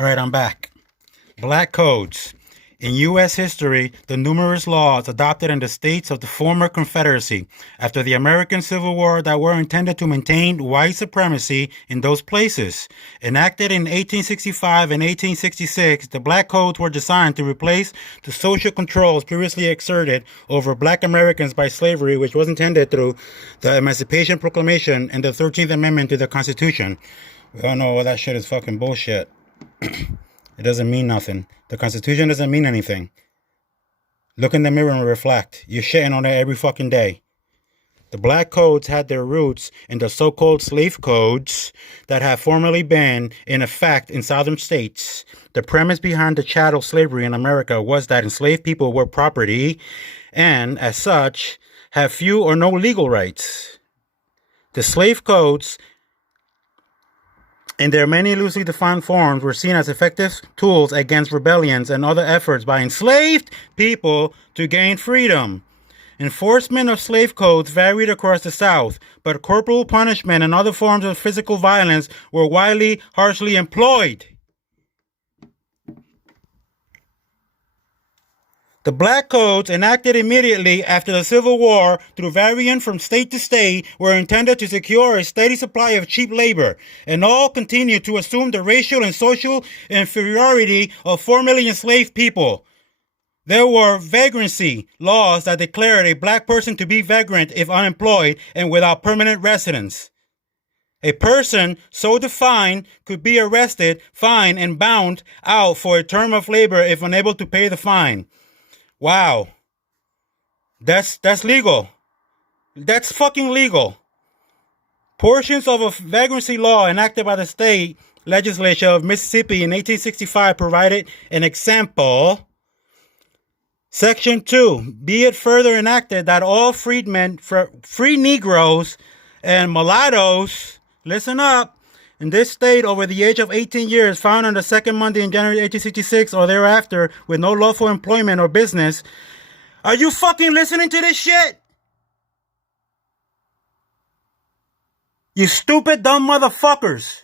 All right, I'm back. Black codes. In U.S. history, the numerous laws adopted in the states of the former Confederacy after the American Civil War that were intended to maintain white supremacy in those places. Enacted in 1865 and 1866, the Black Codes were designed to replace the social controls previously exerted over black Americans by slavery, which was intended through the Emancipation Proclamation and the 13th Amendment to the Constitution. We all know all that shit is fucking bullshit. It doesn't mean nothing. The Constitution doesn't mean anything. Look in the mirror and reflect. You're shitting on it every fucking day. The Black Codes had their roots in the so-called slave codes that had formerly been in effect in southern states. The premise behind the chattel slavery in America was that enslaved people were property and, as such, have few or no legal rights. The slave codes in their many loosely defined forms were seen as effective tools against rebellions and other efforts by enslaved people to gain freedom. Enforcement of slave codes varied across the South, but corporal punishment and other forms of physical violence were widely, harshly employed. The Black Codes, enacted immediately after the Civil War through variant from state to state, were intended to secure a steady supply of cheap labor, and all continued to assume the racial and social inferiority of 4 million enslaved people. There were vagrancy laws that declared a black person to be vagrant if unemployed and without permanent residence. A person so defined could be arrested, fined, and bound out for a term of labor if unable to pay the fine. Wow. That's legal. That's fucking legal. Portions of a vagrancy law enacted by the state legislature of Mississippi in 1865 provided an example. Section 2. Be it further enacted that all freedmen, free Negroes, and mulattoes, listen up, in this state over the age of 18 years, found on the second Monday in January 1866 or thereafter with no lawful employment or business. Are you fucking listening to this shit? You stupid, dumb motherfuckers.